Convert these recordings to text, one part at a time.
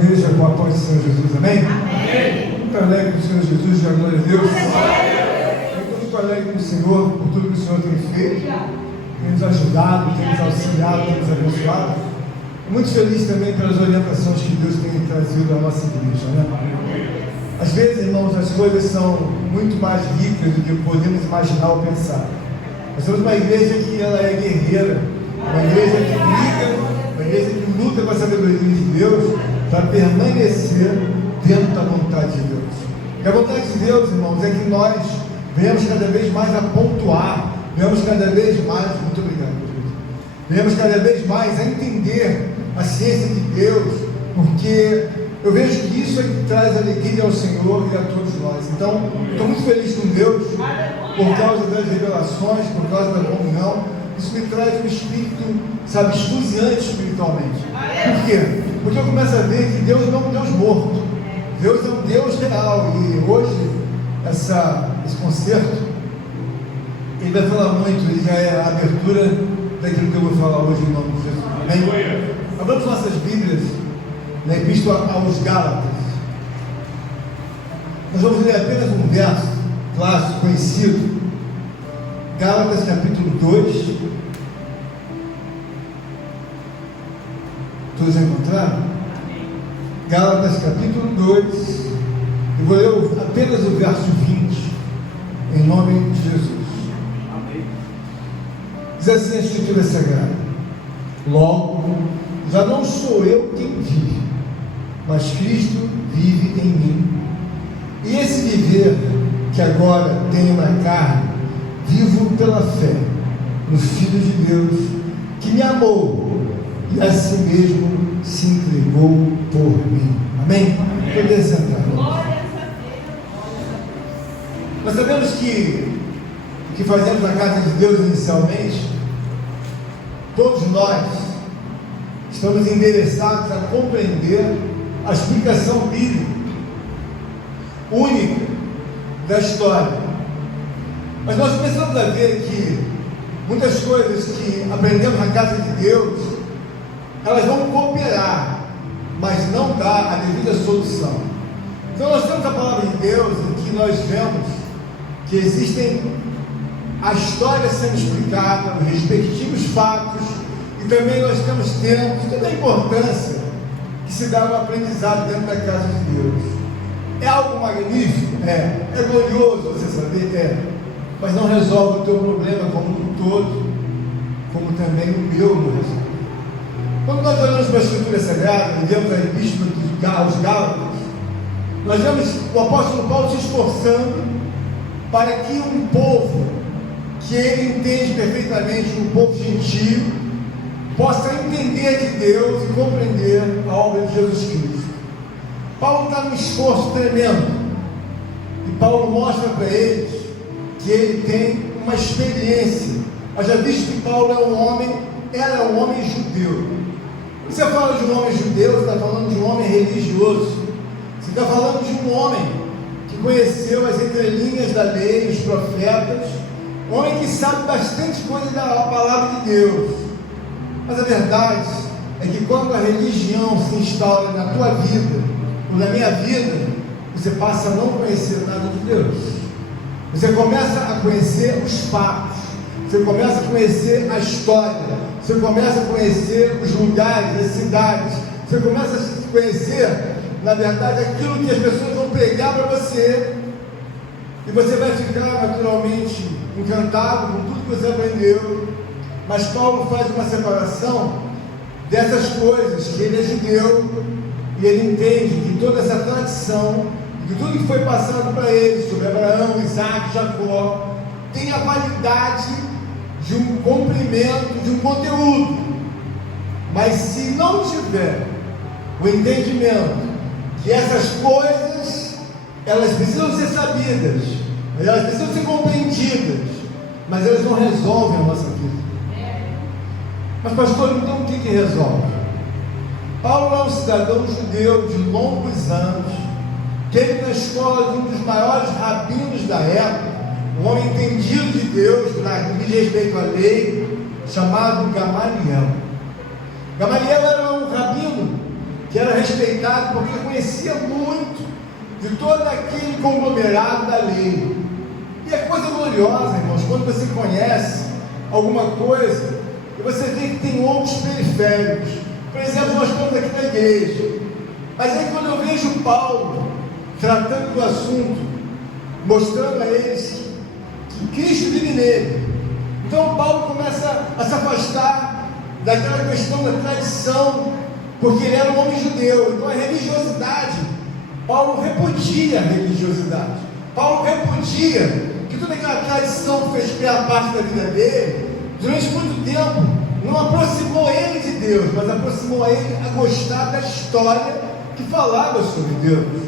igreja com a paz do Senhor Jesus, amém? Amém. Muito alegre com o Senhor Jesus, a glória a Deus. Estou muito alegre com o Senhor por tudo que o Senhor tem feito, tem nos ajudado, tem nos auxiliado, tem nos abençoado. Muito feliz também pelas orientações que Deus tem trazido à nossa igreja, né? Às vezes, irmãos, as coisas são muito mais ricas do que podemos imaginar ou pensar. Nós somos uma igreja que ela é guerreira, uma igreja que briga, uma igreja que luta com a sabedoria de Deus para permanecer dentro da vontade de Deus. E a vontade de Deus, irmãos, é que nós venhamos cada vez mais a pontuar, venhamos cada vez mais, muito obrigado, Jesus, venhamos cada vez mais a entender a ciência de Deus, porque eu vejo que isso é que traz alegria ao Senhor e a todos nós. Então, estou muito feliz com Deus, por causa das revelações, por causa da comunhão. Isso me traz um espírito, sabe, estudiante espiritualmente. Por quê? Porque eu começo a ver que Deus não é um Deus morto. Deus é um Deus real. E hoje, esse concerto, ele vai falar muito, ele já é a abertura daquilo que eu vou falar hoje em nome de Jesus. Amém? Abramos nossas Bíblias na Epístola aos Gálatas. Nós vamos ler apenas um verso clássico, conhecido. Gálatas capítulo 2. Todos encontraram? Gálatas capítulo 2. Eu vou ler apenas o verso 20, em nome de Jesus. Amém. Diz assim a Escritura Sagrada: logo, já não sou eu quem vive, mas Cristo vive em mim. E esse viver que agora tenho na carne, vivo pela fé no Filho de Deus, que me amou e a si mesmo se entregou por mim. Amém? Poder sentar. Nós sabemos que o que fazemos na casa de Deus inicialmente, todos nós estamos endereçados a compreender a explicação bíblica única da história. Mas nós começamos a ver que muitas coisas que aprendemos na casa de Deus, elas vão cooperar, mas não dar a devida solução. Então nós temos a palavra de Deus em que nós vemos que existem a história sendo explicada, os respectivos fatos, e também nós temos tempo, toda a importância que se dá no aprendizado dentro da casa de Deus. É algo magnífico? É glorioso você saber? É. Mas não resolve o teu problema como um todo, como também o meu não resolve. Quando nós olhamos para a Escritura Sagrada, e vemos a Epístola aos Gálatas, nós vemos o apóstolo Paulo se esforçando para que um povo que ele entende perfeitamente, um povo gentio, possa entender de Deus e compreender a obra de Jesus Cristo. Paulo está num esforço tremendo, e Paulo mostra para eles que ele tem uma experiência. Haja visto que Paulo era um homem judeu. Quando você fala de um homem judeu, você está falando de um homem religioso, você está falando de um homem que conheceu as entrelinhas da lei, os profetas, um homem que sabe bastante coisa da palavra de Deus. Mas a verdade é que quando a religião se instala na tua vida, ou na minha vida, você passa a não conhecer nada de Deus. Você começa a conhecer os fatos, você começa a conhecer a história, você começa a conhecer os lugares, as cidades, você começa a conhecer, na verdade, aquilo que as pessoas vão pregar para você, e você vai ficar naturalmente encantado com tudo que você aprendeu. Mas Paulo faz uma separação dessas coisas, que ele é judeu, e ele entende que toda essa tradição, que tudo que foi passado para ele sobre Abraão, Isaac, Jacó, tem a validade de um cumprimento, de um conteúdo. Mas se não tiver o entendimento que essas coisas, elas precisam ser sabidas, elas precisam ser compreendidas, mas elas não resolvem a nossa vida. Mas pastor, então o que resolve? Paulo é um cidadão judeu de longos anos, teve na escola de um dos maiores rabinos da época, um homem entendido de Deus, que diz respeito à lei, chamado Gamaliel. Gamaliel era um rabino que era responsável respeitado porque ele conhecia muito de todo aquele conglomerado da lei. E é coisa gloriosa, irmãos, quando você conhece alguma coisa e você vê que tem outros periféricos. Por exemplo, nós estamos aqui na igreja, mas aí quando eu vejo Paulo tratando do assunto, mostrando a eles que Cristo vive nele, então Paulo começa a se afastar daquela questão da tradição, porque ele era um homem judeu. Então a religiosidade, Paulo repudia a religiosidade, Paulo repudia que toda aquela tradição que fez parte da vida dele, durante muito tempo, não aproximou ele de Deus, mas aproximou ele a gostar da história que falava sobre Deus.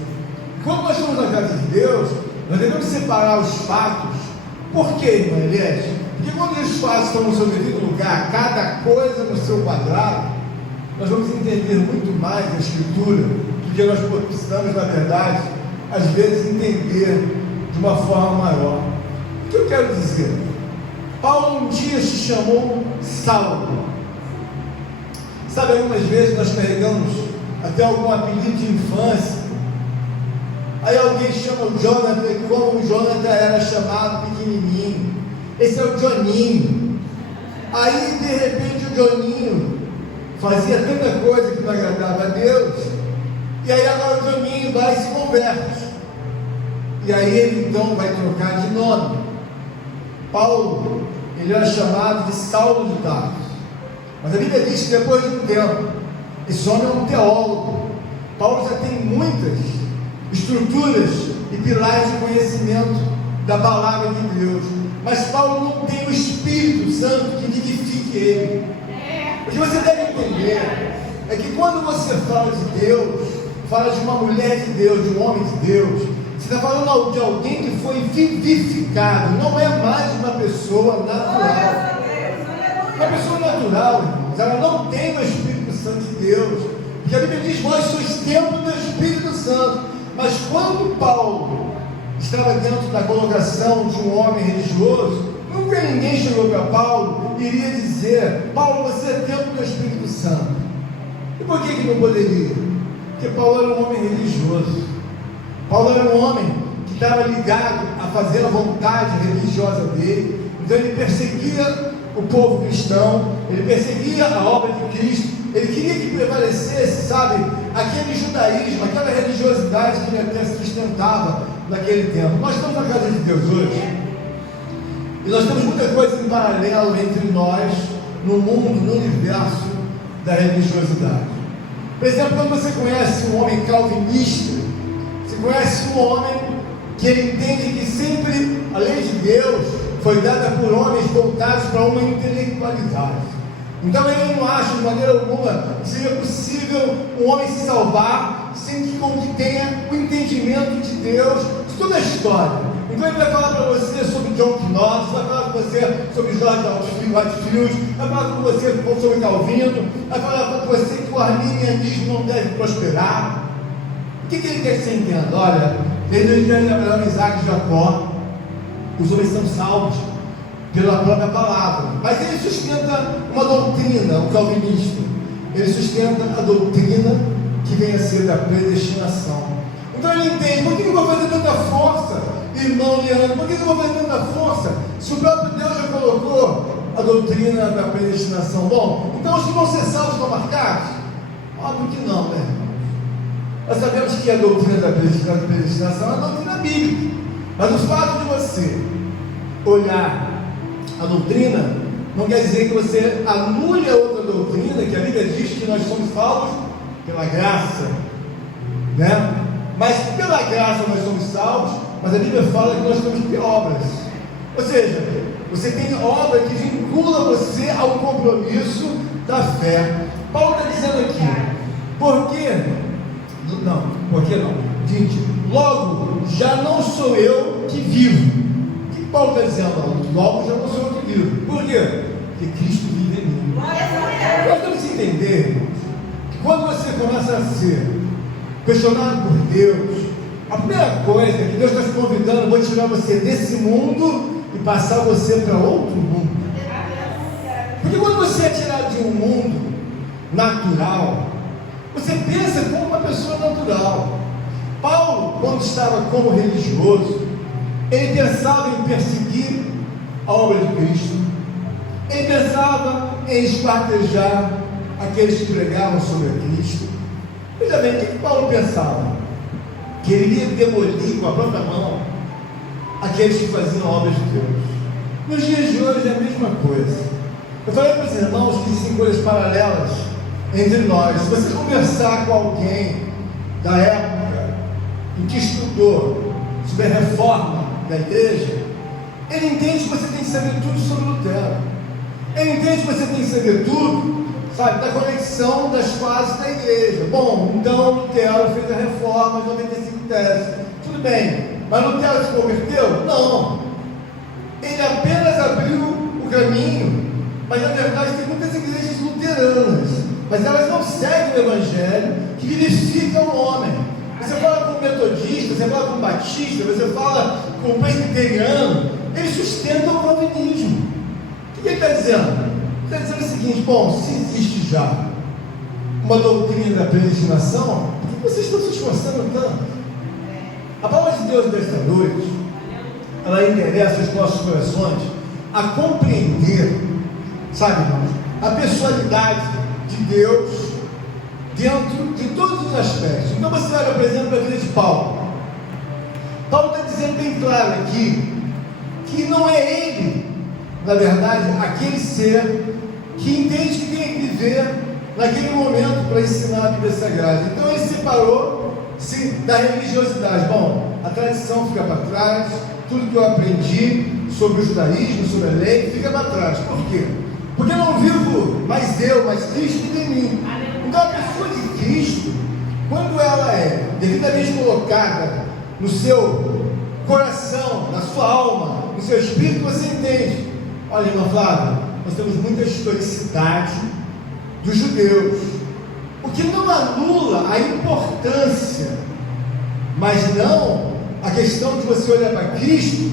E quando nós estamos na casa de Deus, nós devemos separar os fatos. Por quê, irmã Eliette? Porque quando os fatos estão no seu devido lugar, cada coisa no seu quadrado, nós vamos entender muito mais a Escritura do que nós precisamos, na verdade, às vezes entender de uma forma maior. O que eu quero dizer? Paulo um dia se chamou Saulo. Sabe, algumas vezes nós carregamos até algum apelido de infância. Aí alguém chama o Jonathan, como o Jonathan era chamado pequenininho. Esse é o Joninho. Aí de repente o Joninho fazia tanta coisa que não agradava a Deus. E aí agora o Joninho vai e se converte. E aí ele então vai trocar de nome. Paulo, ele era chamado de Saulo de Tarso. Mas a Bíblia diz que depois de um tempo, esse homem é um teólogo. Paulo já tem muitas estruturas e pilares de conhecimento da palavra de Deus. Mas Paulo não tem o Espírito Santo que vivifique ele. O que você deve entender é que quando você fala de Deus, fala de uma mulher de Deus, de um homem de Deus, você está falando de alguém que foi vivificado, não é mais uma pessoa natural. Uma pessoa natural, irmãos, ela não tem o Espírito Santo de Deus, porque a Bíblia diz: vós sois templo do Espírito Santo. Mas quando Paulo estava dentro da colocação de um homem religioso, nunca ninguém chegou para Paulo e iria dizer: Paulo, você é templo do Espírito Santo. E por que não poderia? Porque Paulo era um homem religioso. Paulo era um homem que estava ligado a fazer a vontade religiosa dele. Então ele perseguia o povo cristão, ele perseguia a obra de Cristo, ele queria que prevalecesse, sabe, aquele judaísmo, aquela religiosidade que ele até sustentava naquele tempo. Nós estamos na casa de Deus hoje, e nós temos muita coisa em paralelo entre nós, no mundo, no universo da religiosidade. Por exemplo, quando você conhece um homem calvinista, você conhece um homem que ele entende que sempre a lei de Deus foi dada por homens voltados para uma intelectualidade. Então ele não acha de maneira alguma que seja possível um homem se salvar sem que tenha o entendimento de Deus de toda a história. Então ele vai falar para você sobre John Knox, vai falar para você sobre George Whitefield, vai falar para você sobre Calvino, vai falar para você que o arminianismo não deve prosperar. O que ele quer que você entenda? Olha, desde o dia de Abraão, Isaac e Jacó, os homens são salvos pela própria palavra, mas ele sustenta uma doutrina, o calvinista, ele sustenta a doutrina que vem a ser da predestinação. Então ele entende: por que eu vou fazer tanta força, irmão Leandro? Por que eu vou fazer tanta força se o próprio Deus já colocou a doutrina da predestinação? Bom, então os que vão ser salvos estão marcados? Óbvio que não, né? Nós sabemos que a doutrina da predestinação é a doutrina bíblica, mas o fato de você olhar a doutrina não quer dizer que você anule a outra doutrina, que a Bíblia diz que nós somos salvos pela graça, né? Mas pela graça nós somos salvos, mas a Bíblia fala que nós temos que ter obras. Ou seja, você tem obra que vincula você ao compromisso da fé. Paulo está dizendo aqui: por que não? Gente, logo já não sou eu que vivo. O que Paulo está dizendo? Logo já não sou eu que vivo. Por quê? Porque Cristo vive em mim. Nós temos que entender, irmãos, que quando você começa a ser questionado por Deus, a primeira coisa é que Deus está te convidando: vou tirar você desse mundo e passar você para outro mundo. Porque quando você é tirado de um mundo natural, você pensa como uma pessoa natural. Paulo, quando estava como religioso, ele pensava em perseguir a obra de Cristo, ele pensava em esquartejar aqueles que pregavam sobre Cristo. Veja bem, o que Paulo pensava? Que ele iria demolir com a própria mão aqueles que faziam obras de Deus. Nos dias de hoje é a mesma coisa. Eu falei para os irmãos que existem coisas paralelas entre nós. Se você conversar com alguém da época em que estudou sobre a reforma da igreja, ele entende que você tem que saber tudo sobre Lutero. Ele entende que você tem que saber tudo, sabe, da conexão das fases da igreja. Bom, então Lutero fez a reforma de 95 teses. Tudo bem, mas Lutero se converteu? Não. Ele apenas abriu o caminho, mas na verdade tem muitas igrejas luteranas, mas elas não seguem o evangelho que vivifica o homem. Você fala com o metodista, você fala com o batista, você fala com o presbiteriano, eles sustentam o calvinismo. O que ele está dizendo? Ele está dizendo o seguinte: bom, se existe já uma doutrina da predestinação, por que vocês estão se esforçando tanto? A palavra de Deus desta noite, ela interessa os nossos corações a compreender, sabe, irmãos, a pessoalidade de Deus dentro de todos os aspectos. Então você olha, por exemplo, a vida de Paulo. Paulo está dizendo bem claro aqui que não é ele, na verdade, aquele ser que entende que tem que viver naquele momento para ensinar a Bíblia Sagrada. Então ele separou-se da religiosidade. Bom, a tradição fica para trás, tudo que eu aprendi sobre o judaísmo, sobre a lei, fica para trás. Por quê? Porque eu não vivo mais eu, mas Cristo vive em mim. Então a pessoa de Cristo, quando ela é devidamente colocada no seu coração, na sua alma, no seu espírito, você entende. Olha, irmã Flávia, nós temos muita historicidade dos judeus, o que não anula a importância, mas não a questão de você olhar para Cristo,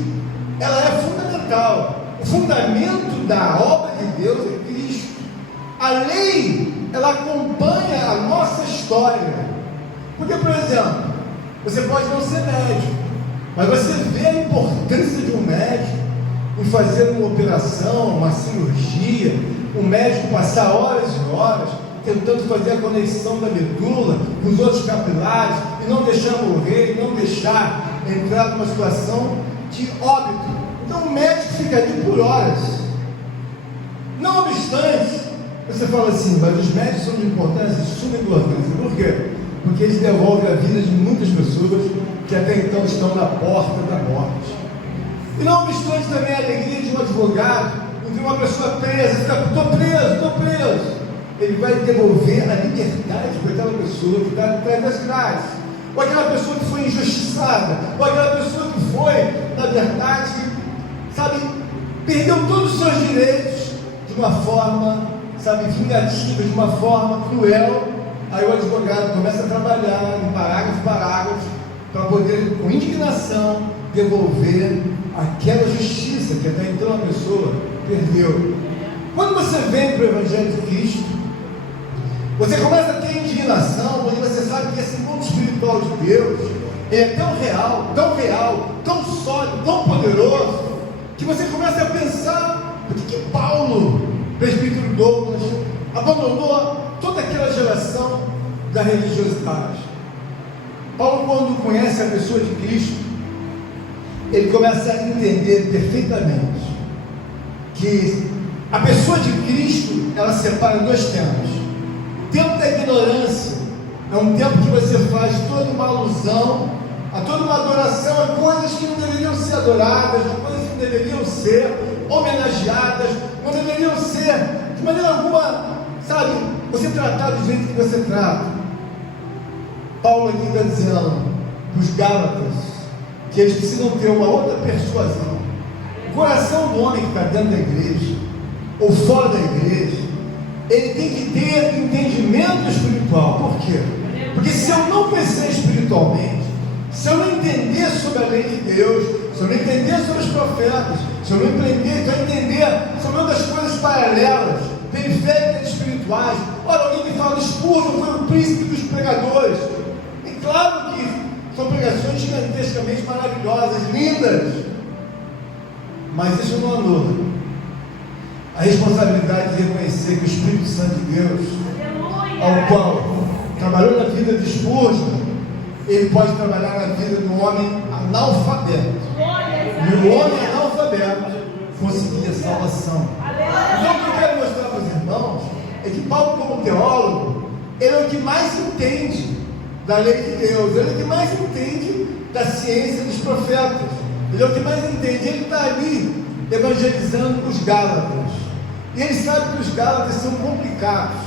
ela é fundamental. O fundamento da obra de Deus é Cristo. A lei, ela acompanha a nossa história. Porque, por exemplo, você pode não ser médico, mas você vê a importância de um médico em fazer uma operação, uma cirurgia, um médico passar horas e horas tentando fazer a conexão da medula com os outros capilares e não deixar morrer, e não deixar entrar numa situação de óbito. Então o médico fica ali por horas. Não obstante, você fala assim, mas os médicos são de importância, de suma importância. Por quê? Porque eles devolvem a vida de muitas pessoas que até então estão na porta da morte. E não obstante também a alegria de um advogado, de uma pessoa presa, estou preso. Ele vai devolver a liberdade para aquela pessoa que está atrás das grades, ou aquela pessoa que foi injustiçada, ou aquela pessoa que foi, na verdade, sabe, perdeu todos os seus direitos de uma forma, sabe, vingativa, de uma forma cruel. Aí o advogado começa a trabalhar em parágrafos, para poder, com indignação, devolver aquela justiça que até então a pessoa perdeu. Quando você vem para o Evangelho de Cristo, você começa a ter indignação, porque você sabe que esse mundo espiritual de Deus é tão real, tão sólido, tão poderoso, que você começa a pensar: por que Paulo, presbítero Douglas, abandonou toda aquela geração da religiosidade? Paulo, quando conhece a pessoa de Cristo, ele começa a entender perfeitamente que a pessoa de Cristo, ela separa dois tempos. O tempo da ignorância é um tempo que você faz toda uma alusão a toda uma adoração a coisas que não deveriam ser adoradas, a coisas que não deveriam ser homenageadas, não deveriam ser de maneira alguma, sabe, você tratado do jeito que você trata. Paulo aqui está dizendo para os Gálatas que eles precisam ter uma outra persuasão. O coração do homem que está dentro da igreja ou fora da igreja, ele tem que ter entendimento espiritual. Por quê? Porque se eu não crescer espiritualmente, se eu não entender sobre a lei de Deus, se eu não entender sobre os profetas, se eu não entender sobre outras coisas paralelas, periféricas espirituais, Ora, alguém que fala, Spurgeon foi o príncipe dos pregadores. E claro que são pregações gigantescamente maravilhosas, lindas, mas isso não anula a responsabilidade de reconhecer que o Espírito Santo de Deus, ao qual trabalhou na vida de Spurgeon, ele pode trabalhar na vida do homem analfabeto. E o homem analfabeto conseguia salvação. Então o que eu quero mostrar para os irmãos é que Paulo, como teólogo, ele é o que mais entende da lei de Deus, ele é o que mais entende da ciência dos profetas, ele é o que mais entende. Ele está ali evangelizando os Gálatas, e ele sabe que os Gálatas são complicados.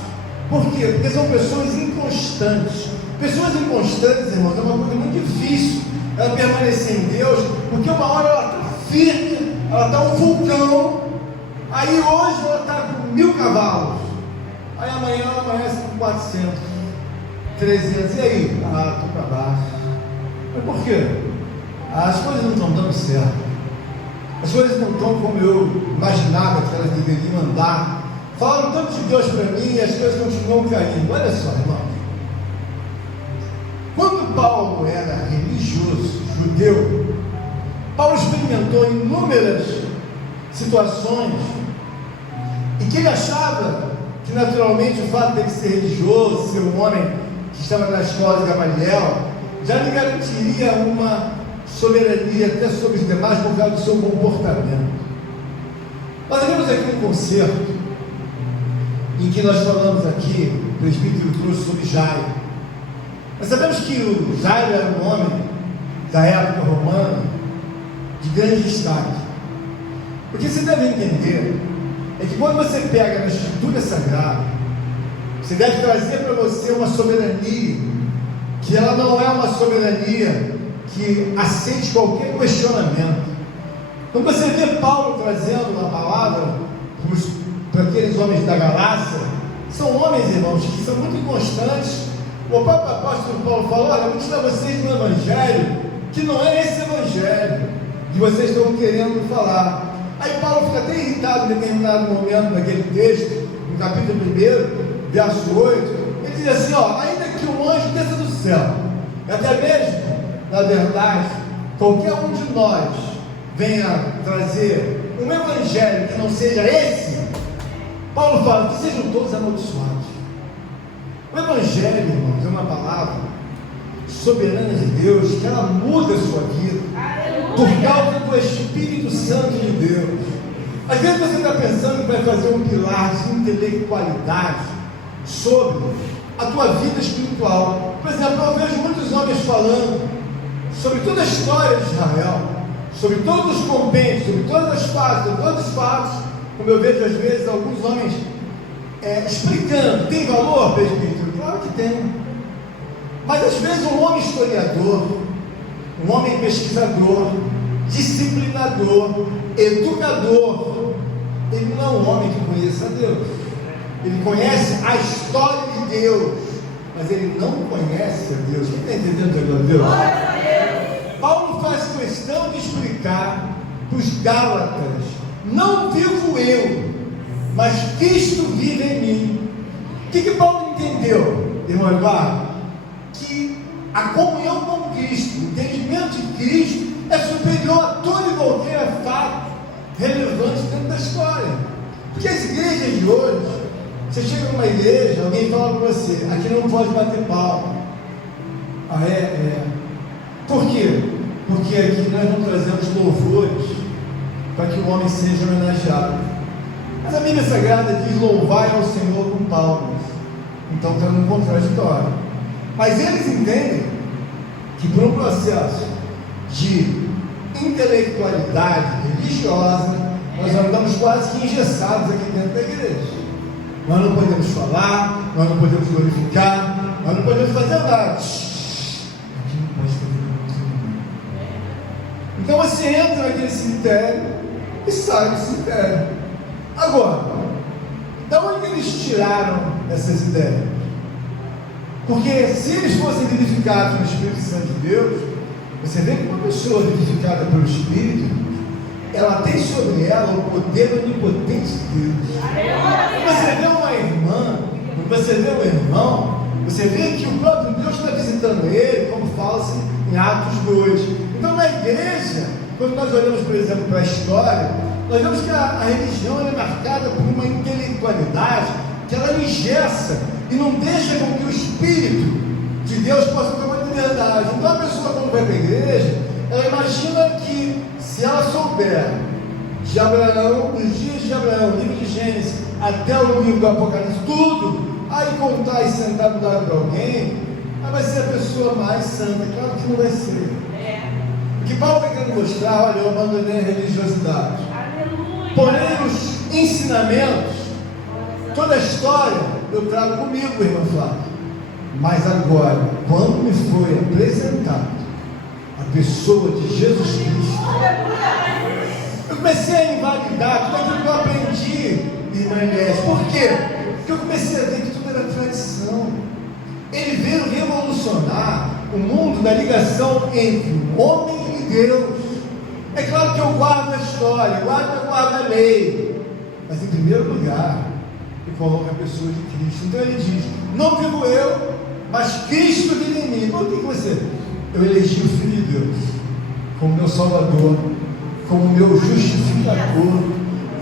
Por quê? Porque são pessoas inconstantes. Pessoas inconstantes, irmãos, é uma coisa muito difícil ela permanecer em Deus, porque uma hora ela está firme, ela está um vulcão, aí hoje ela está com 1000 cavalos, aí amanhã ela amanhece com 400, 300, e aí? Estou para baixo. Mas por quê? As coisas não estão dando certo, as coisas não estão como eu imaginava que elas deveriam andar. Falaram tanto de Deus para mim e as coisas continuam caindo. Olha só, irmãos, quando Paulo era religioso, judeu, Paulo experimentou inúmeras situações e que ele achava que naturalmente o fato de ele ser religioso, ser um homem que estava na escola de Gamaliel, já lhe garantiria uma soberania até sobre os demais por causa do seu comportamento. Nós vemos aqui um concerto em que nós falamos aqui, o presbítero trouxe sobre Jairo. Nós sabemos que o Jairo era um homem da época romana de grande destaque. O que você deve entender é que quando você pega na Escritura Sagrada, você deve trazer para você uma soberania, que ela não é uma soberania que aceite qualquer questionamento. Quando você vê Paulo trazendo uma palavra para aqueles homens da Galácia, são homens, irmãos, que são muito inconstantes. O próprio apóstolo Paulo falou: olha, vou mostrar vocês um evangelho que não é esse evangelho que vocês estão querendo falar. Aí Paulo fica até irritado em determinado momento naquele texto, no capítulo 1, verso 8, ele diz assim: ainda que um anjo desça do céu, até mesmo, na verdade, qualquer um de nós venha trazer um evangelho que não seja esse, Paulo fala que sejam todos amaldiçoados. O evangelho, irmãos, é uma palavra soberana de Deus, que ela muda a sua vida, por causa do Espírito Santo de Deus. Às vezes você está pensando que vai fazer um pilar de intelectualidade sobre a tua vida espiritual. Por exemplo, eu vejo muitos homens falando sobre toda a história de Israel, sobre todos os compêndios, sobre todas as fases, sobre todos os fatos, como eu vejo às vezes alguns homens explicando. Tem valor, presbítero? Claro que tem. Mas às vezes um homem historiador, um homem pesquisador, disciplinador, educador, ele não é um homem que conheça a Deus. Ele conhece a história de Deus, mas ele não conhece a Deus. Quem está entendendo a Deus? Paulo faz questão de explicar para os Gálatas: não vivo eu, mas Cristo vive em mim. O que Paulo entendeu, irmão Eduardo? Que a comunhão com Cristo, o entendimento de Cristo, é superior a todo e qualquer fato relevante dentro da história. Porque as igrejas de hoje, você chega numa igreja, alguém fala para você: aqui não pode bater palma. Por quê? Porque aqui nós não trazemos louvores para que o homem seja homenageado. Mas a Bíblia Sagrada diz: louvai ao Senhor com palmas. Então está no contraditório. Mas eles entendem que por um processo de intelectualidade religiosa, nós andamos quase que engessados aqui dentro da igreja. Nós não podemos falar, nós não podemos glorificar, nós não podemos fazer nada. Aqui não pode fazer nada. Então você entra naquele cemitério e sai do cemitério. Agora, da onde eles tiraram essas ideias? Porque se eles fossem vivificados no Espírito Santo de Deus, você vê que uma pessoa vivificada pelo Espírito, ela tem sobre ela o poder onipotente de Deus. Você vê uma irmã você vê o irmão, você vê que o próprio Deus está visitando ele, como fala-se em Atos 2. Então, na igreja, quando nós olhamos, por exemplo, para a história, nós vemos que a religião é marcada por uma intelectualidade que ela engessa e não deixa com que o Espírito de Deus possa ter uma liberdade. Então, a pessoa, quando vai para a igreja, ela imagina que, se ela souber de Abraão, dos dias de Abraão, livro de Gênesis, até o livro do Apocalipse, tudo, aí contar e sentar do lado de alguém, ela vai ser a pessoa mais santa. Claro que não vai ser. O que Paulo está querendo mostrar, olha, eu abandonei a religiosidade. Porém, os ensinamentos, toda a história, eu trago comigo, irmã Flávia. Mas agora, quando me foi apresentado a pessoa de Jesus Cristo, eu comecei a invalidar tudo aquilo que eu aprendi, irmã Inés. Por quê? Porque eu comecei a ver que tudo era tradição. Ele veio revolucionar o mundo da ligação entre o homem e Deus. É claro que eu guardo a história, guardo a lei, mas em primeiro lugar, ele coloca a pessoa de Cristo. Então ele diz: não vivo eu, mas Cristo vive em mim. Por que você? Eu elegi o Filho de Deus como meu Salvador, como meu justificador,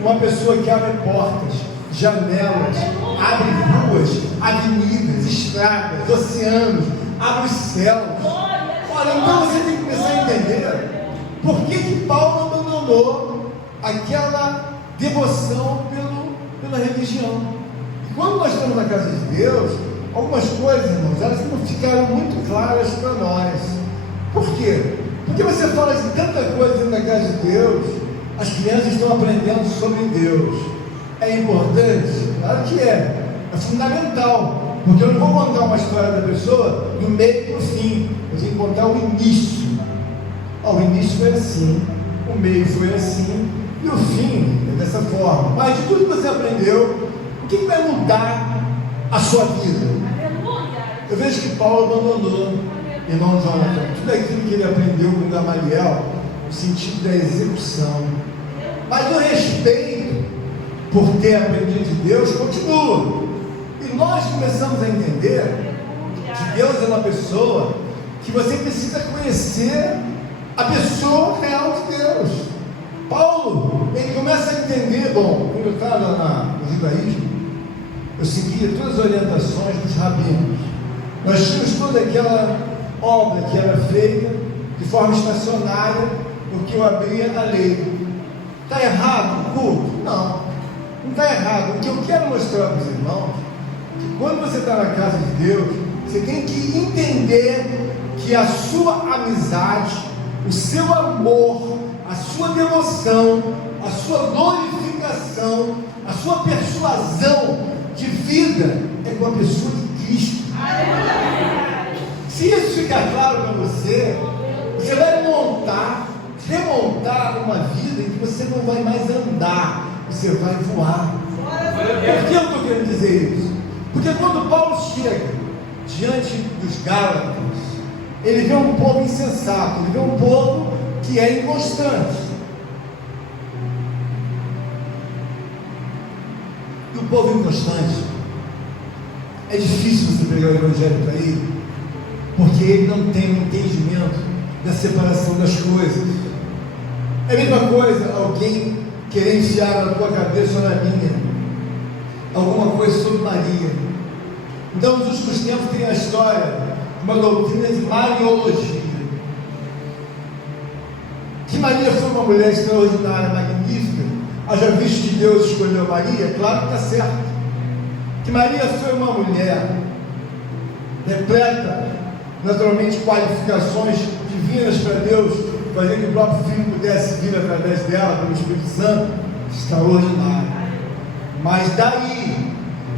uma pessoa que abre portas, janelas, abre ruas, avenidas, estradas, oceanos, abre os céus. Olha, então você tem que começar a entender por que Paulo abandonou aquela devoção pela religião. E quando nós estamos na casa de Deus, algumas coisas, irmãos, elas não ficaram muito claras para nós. Por quê? Porque você fala de tanta coisa dentro da casa de Deus, as crianças estão aprendendo sobre Deus. É importante? Claro que é. É fundamental. Porque eu não vou contar uma história da pessoa do meio para o fim. Eu tenho que contar o início. O início foi assim, o meio foi assim, e o fim é dessa forma. Mas de tudo que você aprendeu, o que vai mudar a sua vida? Eu vejo que Paulo abandonou, irmão Jonathan, tudo aquilo que ele aprendeu com Gamaliel, no sentido da execução. Mas o respeito por ter aprendido de Deus continua. E nós começamos a entender que Deus é uma pessoa que você precisa conhecer a pessoa real de Deus. Paulo, ele começa a entender, quando eu estava no judaísmo, eu seguia todas as orientações dos rabinos. Nós tínhamos toda aquela obra que era feita de forma estacionária, no que eu abria a lei. Está errado o culto? Não está errado. O que eu quero mostrar para os irmãos é que quando você está na casa de Deus, você tem que entender que a sua amizade, o seu amor, a sua devoção, a sua glorificação, a sua persuasão de vida é com a pessoa de Cristo. Se isso ficar claro para você, você vai remontar uma vida em que você não vai mais andar, você vai voar. Por que eu estou querendo dizer isso? Porque quando Paulo chega diante dos Gálatas, ele vê um povo insensato, ele vê um povo que é inconstante. E o povo inconstante, é difícil você pegar o Evangelho para ele, porque ele não tem um entendimento da separação das coisas. É a mesma coisa alguém querer enfiar na tua cabeça ou na minha alguma coisa sobre Maria. Então, nos últimos tempos tem a história, uma doutrina de Mariologia, que Maria foi uma mulher extraordinária, magnífica. Haja visto que Deus escolheu Maria, claro que está certo. Que Maria foi uma mulher repleta, naturalmente, qualificações divinas para Deus, fazer que o próprio Filho pudesse vir através dela, pelo Espírito Santo, extraordinário. Mas daí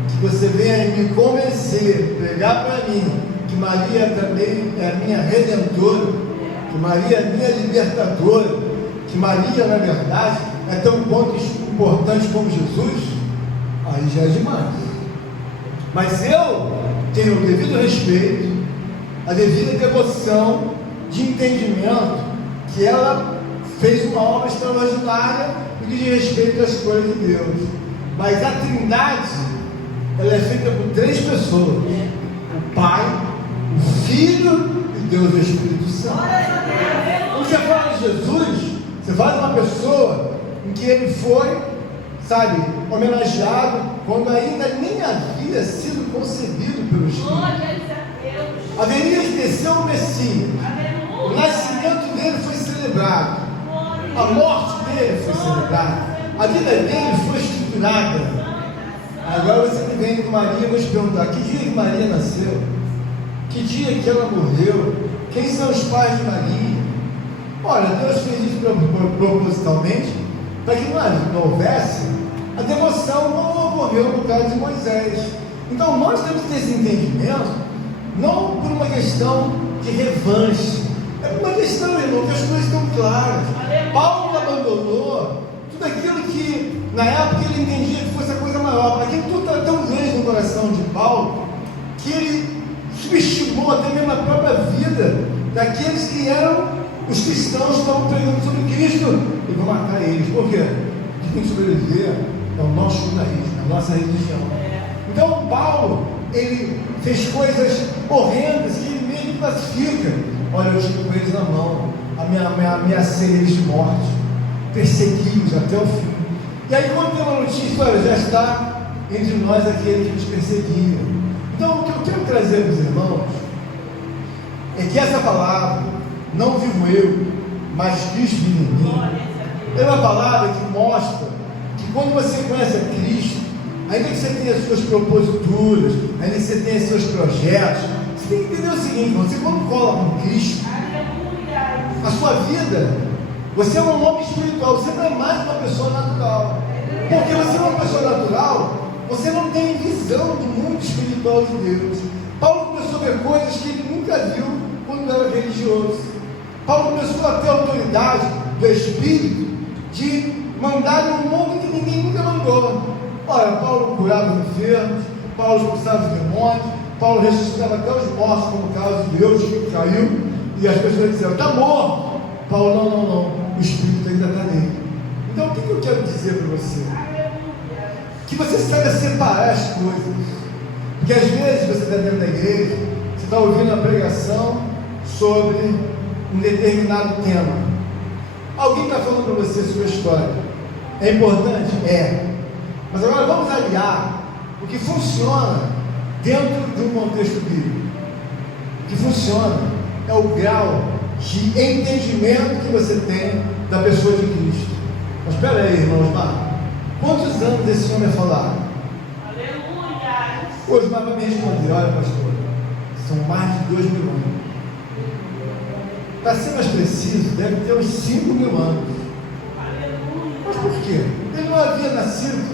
que você venha me convencer, pregar para mim que Maria também é a minha redentora, que Maria é a minha libertadora, que Maria, na verdade, é tão importante como Jesus, aí já é demais. Mas eu tenho o devido respeito, a devida devoção de entendimento que ela fez uma obra extraordinária no que diz respeito às coisas de Deus. Mas a Trindade, ela é feita por 3 pessoas: o Pai, o Filho e Deus, o Espírito Santo. Quando você fala de Jesus, você fala de uma pessoa em que ele foi, sabe, homenageado quando ainda nem havia sido concebido pelo Espírito. Haveria de descer o Messias. O nascimento dele foi celebrado. A morte dele foi celebrada. A vida dele foi estruturada. Agora você me vem com Maria, eu vou te perguntar: que dia que Maria nasceu? Que dia que ela morreu? Quem são os pais de Maria? Olha, Deus fez isso propositalmente para que não houvesse a devoção como ocorreu no caso de Moisés. Então nós temos que ter esse entendimento, não por uma questão de revanche, é por uma questão, irmão, que as coisas estão claras. Paulo abandonou tudo aquilo que na época ele entendia que fosse a coisa maior. Aquilo tudo está tão grande no coração de Paulo que ele subestimou até mesmo a própria vida daqueles que eram os cristãos que estavam pregando sobre Cristo. E vão matar eles. Por quê? Porque tem que sobreviver ao nosso judaísmo, à nossa religião. Então Paulo, ele fez coisas horrendas que ele mesmo classifica. Olha, eu estive com eles na mão, ameacei eles de morte, persegui-os até o fim. E aí quando tem uma notícia, olha, já está entre nós aquele que nos perseguia. Então o que eu quero trazer para os irmãos é que essa palavra, não vivo eu, mas Cristo vive em mim, é uma palavra que mostra que quando você conhece a Cristo, ainda que você tenha as suas proposituras, ainda que você tenha os seus projetos, você tem que entender o seguinte: você quando cola com Cristo, a sua vida, você é um homem espiritual, você não é mais uma pessoa natural. Porque você é uma pessoa natural, você não tem visão do mundo espiritual de Deus. Paulo começou a ver coisas que ele nunca viu quando era religioso. Paulo começou a ter autoridade do Espírito de mandar em um mundo que ninguém nunca mandou. Olha, Paulo curava os enfermos, Paulo expulsava os demônios, Paulo ressuscitava até os mortos, como o caso de Deus que caiu, e as pessoas disseram: está morto. Paulo: não, o Espírito ainda está nele. Então o que eu quero dizer para você? Que você saiba separar as coisas. Porque às vezes você está dentro da igreja, você está ouvindo a pregação sobre um determinado tema. Alguém está falando para você sua história. É importante? É. Mas agora vamos aliar o que funciona dentro de um contexto bíblico. O que funciona é o grau de entendimento que você tem da pessoa de Cristo. Mas espera aí, irmãos, quantos anos esse homem vai falar? Aleluia! Hoje vai me responder: olha, pastor, são mais de 2.000 anos. Para ser mais preciso, deve ter uns 5.000 anos. Aleluia! Mas por quê? Ele não havia nascido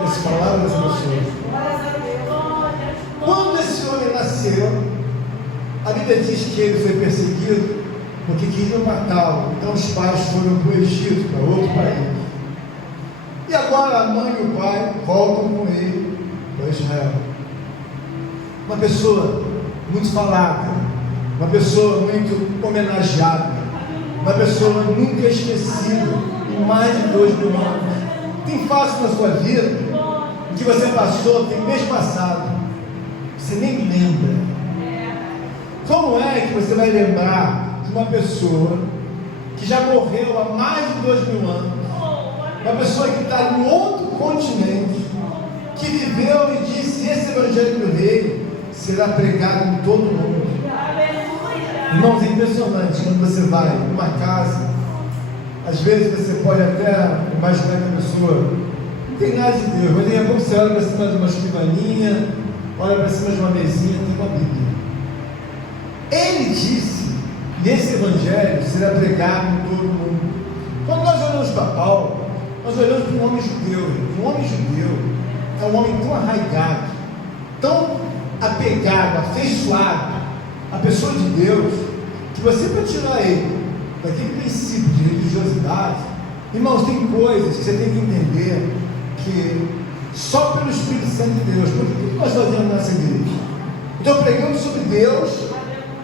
dessa palavra das pessoas. Quando esse homem nasceu, a Bíblia diz que ele foi perseguido porque queriam matá-lo. Então os pais foram para o Egito, para outro país. E agora a mãe e o pai voltam com ele para Israel. Uma pessoa muito falada, uma pessoa muito homenageada, uma pessoa nunca esquecida em mais de 2.000 anos. Tem fases na sua vida em que você passou, tem mês passado, você nem lembra. Como é que você vai lembrar de uma pessoa que já morreu há mais de 2.000 anos, uma pessoa que está em outro continente, que viveu e disse: esse evangelho do rei será pregado em todo o mundo? Irmãos, é impressionante quando você vai em uma casa. Às vezes você pode até imaginar que a pessoa não tem nada de Deus, mas de repente você olha para cima de uma escrivaninha, olha para cima de uma mesinha, tem uma Bíblia. Ele disse: esse evangelho será pregado em todo o mundo. Quando nós olhamos para Paulo, nós olhamos para um homem judeu. Um homem judeu é um homem tão arraigado, tão apegado, afeiçoado à pessoa de Deus, que você, para tirar ele daquele princípio de religiosidade, irmãos, tem coisas que você tem que entender que só pelo Espírito Santo de Deus. Por que nós fazemos nessa igreja? Então pregamos sobre Deus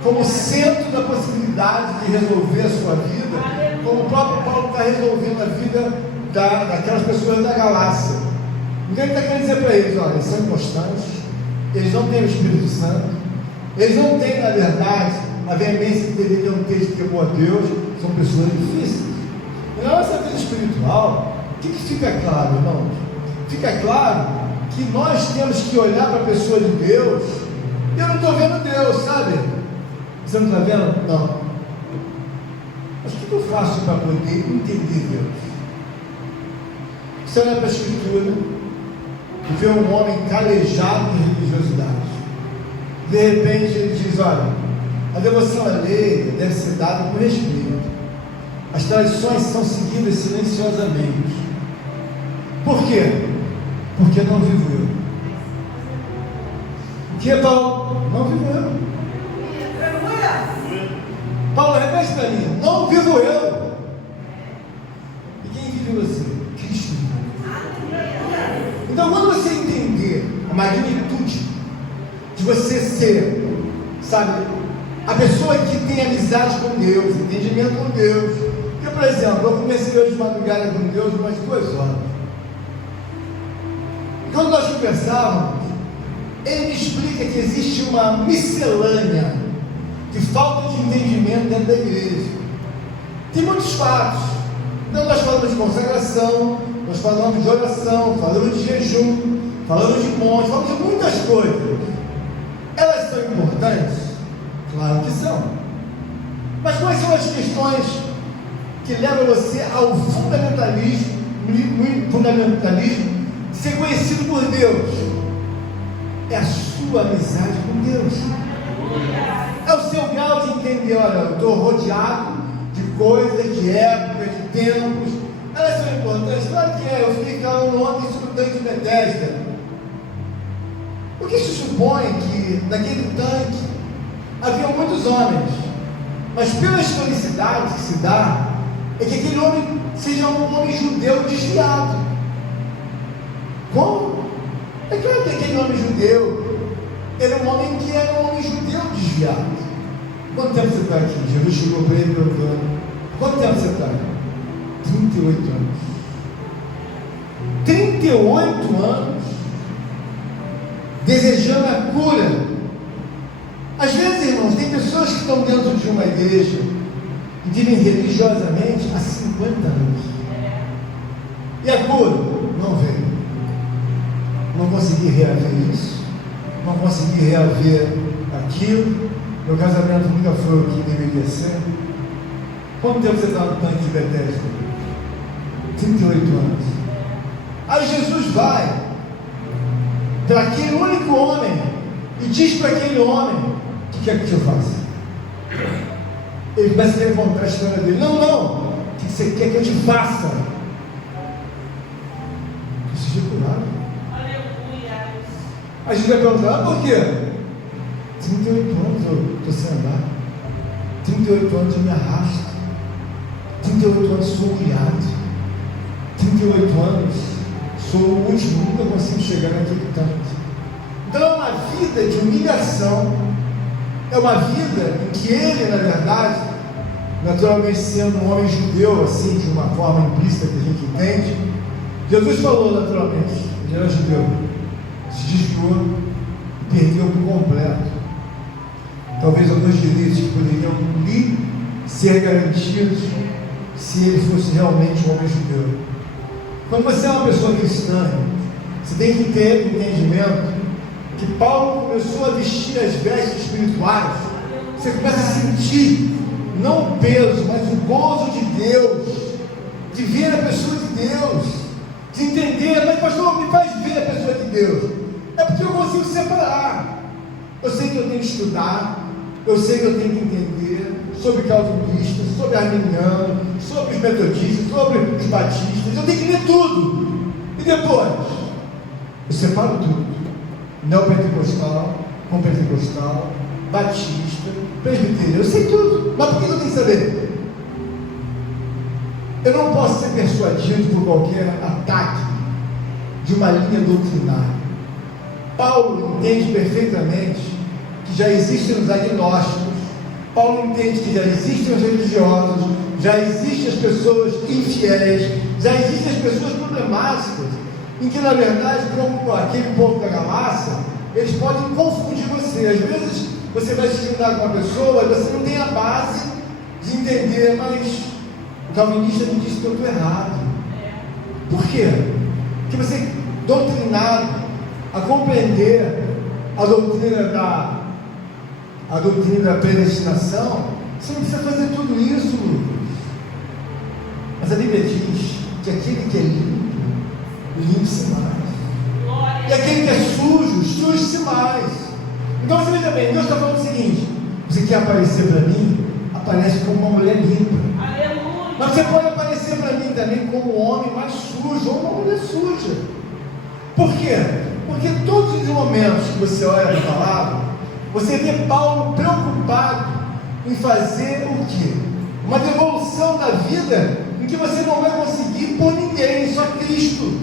como centro da possibilidade de resolver a sua vida, como o próprio Paulo está resolvendo a vida daquelas pessoas da Galácia. Então ele está querendo dizer para eles: olha, eles são inconstantes, eles não têm o Espírito Santo, eles não têm, na verdade, a veemência que deveriam ter de temor a Deus, são pessoas difíceis. E na nossa vida espiritual, o que fica claro, irmãos? Fica claro que nós temos que olhar para a pessoa de Deus. Eu não estou vendo Deus, sabe? Você não está vendo? Não. Mas o que eu faço para poder entender Deus? Você olha para a Escritura e vê um homem calejado de religiosidade. De repente ele diz: olha, a devoção alheia deve ser dada com respeito. As tradições são seguidas silenciosamente. Por quê? Porque não vivo eu. O que é Paulo? Não vivo eu. Paulo, repete para mim: não vivo eu. E quem vive você? Cristo. Então, quando você entender a magnitude de você ser, sabe, a pessoa que tem amizade com Deus, entendimento com Deus. Eu, por exemplo, eu comecei hoje de madrugada com Deus umas 2 horas. Quando nós conversávamos, ele me explica que existe uma miscelânea de falta de entendimento dentro da igreja. Tem muitos fatos. Então nós falamos de consagração, nós falamos de oração, falamos de jejum, falamos de monte, falamos de muitas coisas. Elas são importantes? Claro que são. Mas quais são as questões que levam você ao fundamentalismo de ser conhecido por Deus? É a sua amizade com Deus. É o seu grau de entender: olha, eu estou rodeado de coisas, de épocas, de tempos. Elas são importantes? Claro que é. Eu fiquei falando ontem sobre o tanque de Betesda. O que se supõe que naquele tanque havia muitos homens, mas pela historicidade que se dá, é que aquele homem seja um homem judeu desviado. Como? É claro que aquele homem judeu, ele é um homem que era um homem judeu desviado. Quanto tempo você está aqui? Jesus chegou para ele e perguntou: quanto tempo você está? 38 anos. 38 anos desejando a cura. Às vezes, irmãos, tem pessoas que estão dentro de uma igreja e vivem religiosamente há 50 anos. E a cura não veio. Não consegui reaver isso, não consegui reaver aquilo. Meu casamento nunca foi o que deveria ser. Quanto tempo você está no tanque de Betesda? 38 anos. Aí Jesus vai para aquele único homem e diz para aquele homem: o que quer que eu faça? Ele começa a querer contar a história dele. Não, o que você quer que eu te faça? Eu seja curado. A gente vai perguntar: por quê? 38 anos eu estou sem andar. 38 anos eu me arrasto. 38 anos sou humilhado. 38 anos sou o último, nunca consigo chegar naquele tanto. Então é uma vida de humilhação. É uma vida em que ele, na verdade, naturalmente sendo um homem judeu, assim, de uma forma implícita que a gente entende, Jesus falou naturalmente: ele era judeu, se desviou e perdeu por completo talvez alguns direitos que poderiam lhe ser garantidos se ele fosse realmente um homem judeu. Quando você é uma pessoa cristã, você tem que ter o entendimento que Paulo começou a vestir as vestes espirituais. Você começa a sentir não o peso, mas o gozo de Deus, de ver a pessoa de Deus, de entender. Mas pastor, me faz ver a pessoa de Deus. É porque eu consigo separar. Eu sei que eu tenho que estudar, eu sei que eu tenho que entender sobre calvinistas, sobre arminiano, sobre os metodistas, sobre os batistas. Eu tenho que ler tudo. E depois, eu separo tudo: neopentecostal, pentecostal, batista, presbiteriano. Eu sei tudo. Mas por que eu tenho que saber? Eu não posso ser persuadido por qualquer ataque de uma linha doutrinária. Paulo entende perfeitamente que já existem os agnósticos. Paulo entende que já existem os religiosos, já existem as pessoas infiéis, já existem as pessoas problemáticas. em que, na verdade, como aquele povo da Galácia, eles podem confundir você. Às vezes, você vai se juntar com uma pessoa e você não tem a base de entender, mas o calvinista me disse que eu estou errado. Por quê? Porque você é doutrinado a compreender a doutrina da predestinação. Você não precisa fazer tudo isso, Lucas. Mas a Bíblia diz que aquele que é limpo, limpe-se mais. E aquele que é sujo, suje-se mais. Então você veja bem, Deus está falando o seguinte: você quer aparecer para mim? Aparece como uma mulher limpa. Aleluia. Mas você pode aparecer para mim também como um homem mais sujo ou uma mulher suja. Por quê? Porque todos os momentos que você olha para a palavra, você vê Paulo preocupado em fazer o quê? Uma devolução da vida em que você não vai conseguir por ninguém, só Cristo.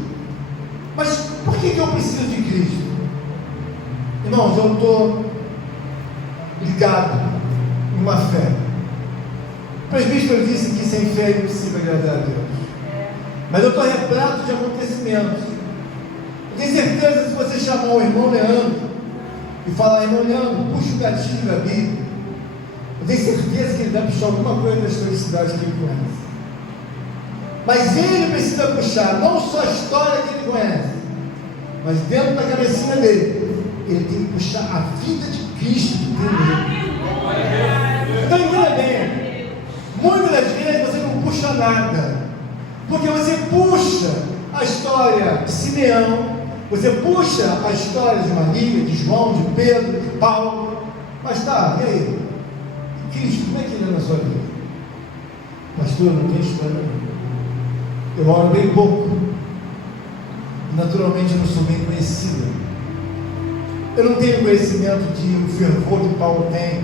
Mas por que eu preciso de Cristo? Irmãos, eu estou ligado em uma fé. O presbítero disse que sem fé é impossível agradar a Deus. Mas eu estou repleto de acontecimentos. Eu tenho certeza que se você chamar o irmão Leandro e falar: irmão Leandro, puxa o gatilho da Bíblia, eu tenho certeza que ele vai puxar alguma coisa das felicidades que ele conhece. Mas ele precisa puxar não só a história que ele conhece, mas dentro da cabecinha dele, ele tem que puxar a vida de Cristo que tem nele. Então entenda bem, muitas das vezes você não puxa nada, porque você puxa a história de Simeão, você puxa a história de Maria, de João, de Pedro, de Paulo. Mas tá, e aí? E Cristo, como é que ele é na sua vida? Pastor, não tem história não. Eu oro bem pouco. Naturalmente eu não sou bem conhecido. Eu não tenho conhecimento de o fervor que Paulo tem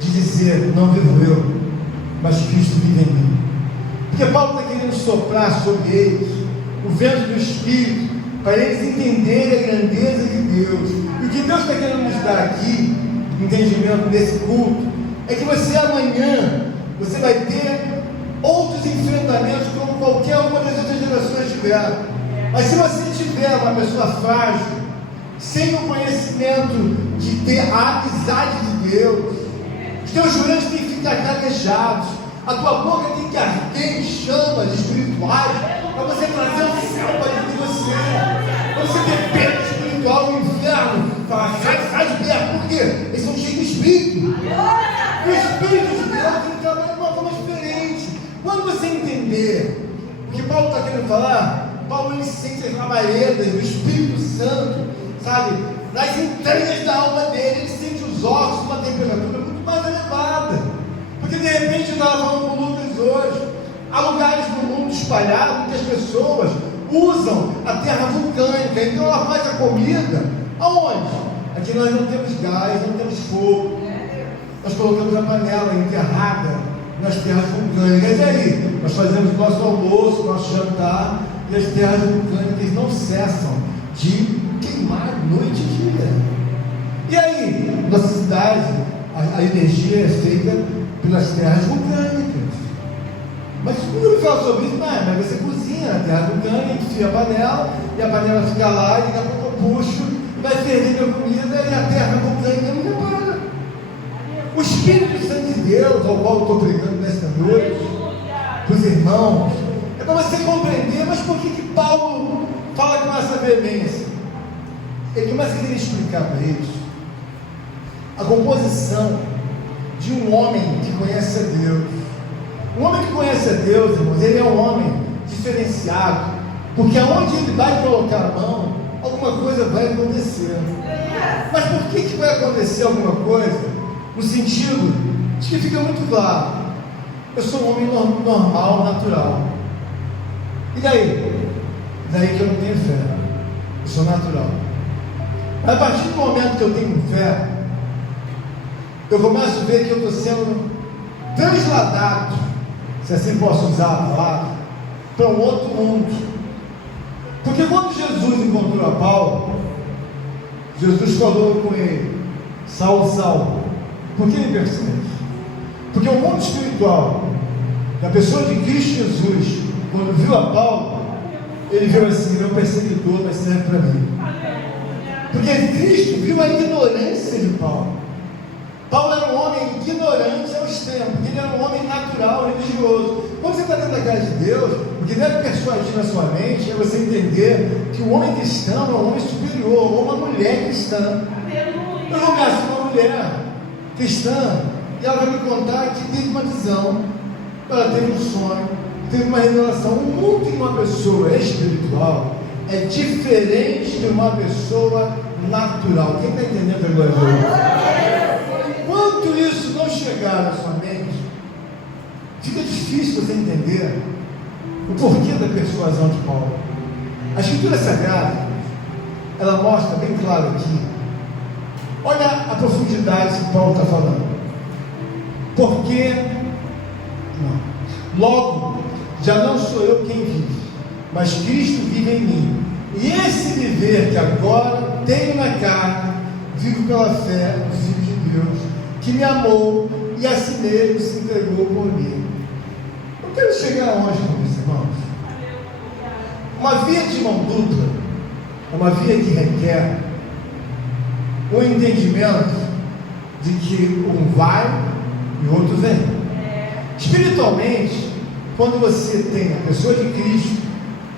de dizer: não vivo eu, mas Cristo vive em mim. Porque Paulo está querendo soprar sobre eles o vento do Espírito, para eles entenderem a grandeza de Deus. E o que Deus está querendo nos dar aqui, entendimento desse culto, é que você amanhã, você vai ter outros enfrentamentos como qualquer uma das outras gerações tiveram. Mas se você tiver uma pessoa frágil, sem o conhecimento de ter a amizade de Deus, os teus joelhos têm que ficar calejados, a tua boca tem que arder em chamas espirituais, para você trazer o céu para dentro de você, para você ter pena espiritual no inferno, falar: sai de perto. Por quê? Eles são cheios de Espírito. O Espírito de Deus tem que trabalhar de uma forma diferente. Quando você entender o que Paulo está querendo falar, Paulo ele sente as labaredas do Espírito Santo, sabe, nas entranhas da alma dele. Ele sente os ossos com uma temperatura muito mais elevada. Porque de repente eu estava falando com o Lucas hoje, há lugares no mundo espalhados que as pessoas usam a terra vulcânica, então ela faz a comida aonde? Aqui nós não temos gás, não temos fogo, nós colocamos a panela enterrada nas terras vulcânicas. E aí, nós fazemos nosso almoço, nosso jantar, e as terras vulcânicas não cessam de queimar noite e dia. E aí, nossa cidade, a energia é feita pelas terras vulcânicas. Mas quando eu falo sobre isso, mas você cozinha na terra vulcânica, enfia a panela, e a panela fica lá, e daqui a pouco eu puxo, e vai ferver a comida, e a terra vulcânica não demora. O Espírito Santo de Deus, ao qual eu estou pregando nesta noite, para os irmãos, é para você compreender. Mas por que Paulo fala com essa veemência? Ele começa a querer explicar para eles a composição de um homem que conhece a Deus. Um homem que conhece a Deus, irmãos, ele é um homem diferenciado, porque aonde ele vai colocar a mão, alguma coisa vai acontecer. Mas por que vai acontecer alguma coisa? No sentido de que fica muito claro: eu sou um homem normal, natural. E daí? Daí que eu não tenho fé. Eu sou natural. Mas a partir do momento que eu tenho fé, eu começo a ver que eu estou sendo transladado, se assim posso usar a palavra, para um outro mundo. Porque quando Jesus encontrou a Paulo, Jesus falou com ele: Saulo, Saulo, por que me persegue? Porque o mundo espiritual, a pessoa de Cristo Jesus, quando viu a Paulo, Ele viu assim: meu perseguidor vai ser para mim. Porque Cristo viu a ignorância de Paulo. Paulo era um homem ignorante ao extremo, porque ele era um homem natural, religioso. Quando você está dentro da casa de Deus, o que deve persuadir na sua mente é você entender que o homem cristão é um homem superior, ou uma mulher cristã. Eu vou casar com uma mulher cristã, e ela vai me contar que teve uma visão, ela teve um sonho, teve uma revelação. O mundo de uma pessoa espiritual é diferente de uma pessoa natural. Quem está entendendo agora? Enquanto isso não chegar na sua mente, fica difícil você entender o porquê da persuasão de Paulo. A Escritura Sagrada, ela mostra bem claro aqui. Olha a profundidade que Paulo está falando. Porque logo, já não sou eu quem vive, mas Cristo vive em mim. E esse viver que agora tenho na carne, vivo pela fé no Filho de Deus, que me amou e a si mesmo se entregou por mim. Eu quero chegar onde, meus irmãos? Uma via de mão dupla, uma via que requer um entendimento de que um vai e o outro vem. Espiritualmente, quando você tem a pessoa de Cristo,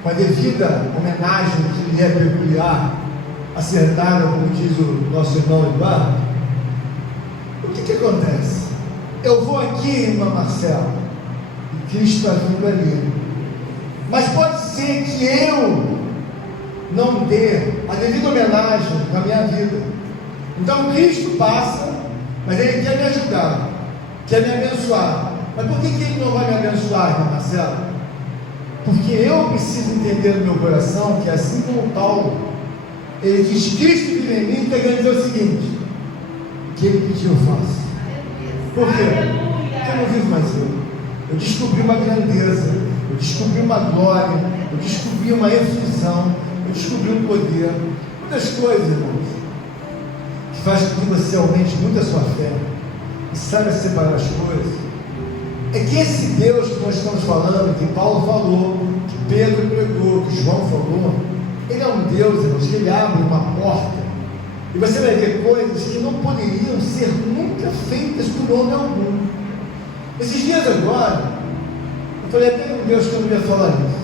com a devida homenagem que lhe é peculiar, acertada, como diz o nosso irmão Eduardo, o que acontece? Eu vou aqui, irmã Marcela, e Cristo está vindo ali, mas pode ser que eu não dê a devida homenagem na minha vida. Então Cristo passa, mas Ele quer me ajudar, quer me abençoar. Mas por que Ele não vai me abençoar, irmã Marcela? Porque eu preciso entender no meu coração que, assim como Paulo, ele diz: Cristo vive em mim, está querendo dizer o seguinte: o que Ele pediu eu faço. Por quê? Porque eu não vivo mais eu descobri uma grandeza, eu descobri uma glória, eu descobri uma efusão, eu descobri um poder, muitas coisas, irmãos, que faz com que você aumente muito a sua fé e saiba separar as coisas. É que esse Deus que nós estamos falando, que Paulo falou, que Pedro pregou, que João falou, Ele é um Deus, irmãos, que Ele abre uma porta e você vai ver coisas que não poderiam ser nunca feitas por homem algum. Esses dias agora, eu falei até com Deus que eu não ia falar isso.